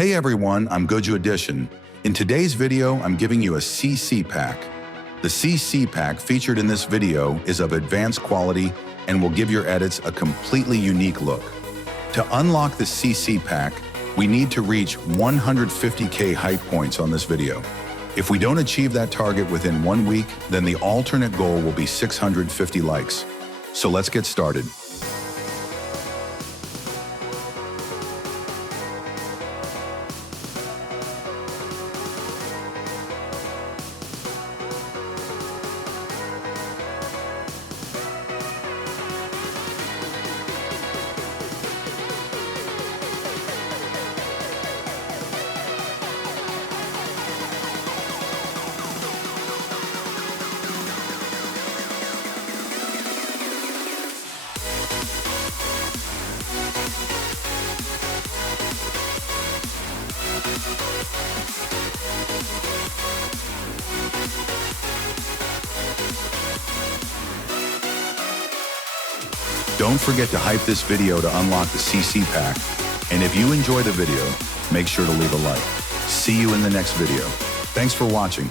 Hey everyone, I'm Gujju Edition. In today's video, I'm giving you a CC pack. The CC pack featured in this video is of advanced quality and will give your edits a completely unique look. To unlock the CC pack, we need to reach 150K hype points on this video. If we don't achieve that target within 1 week, then the alternate goal will be 650 likes. So let's get started. Don't forget to hype this video to unlock the CC pack. And if you enjoy the video, make sure to leave a like. See you in the next video. Thanks for watching.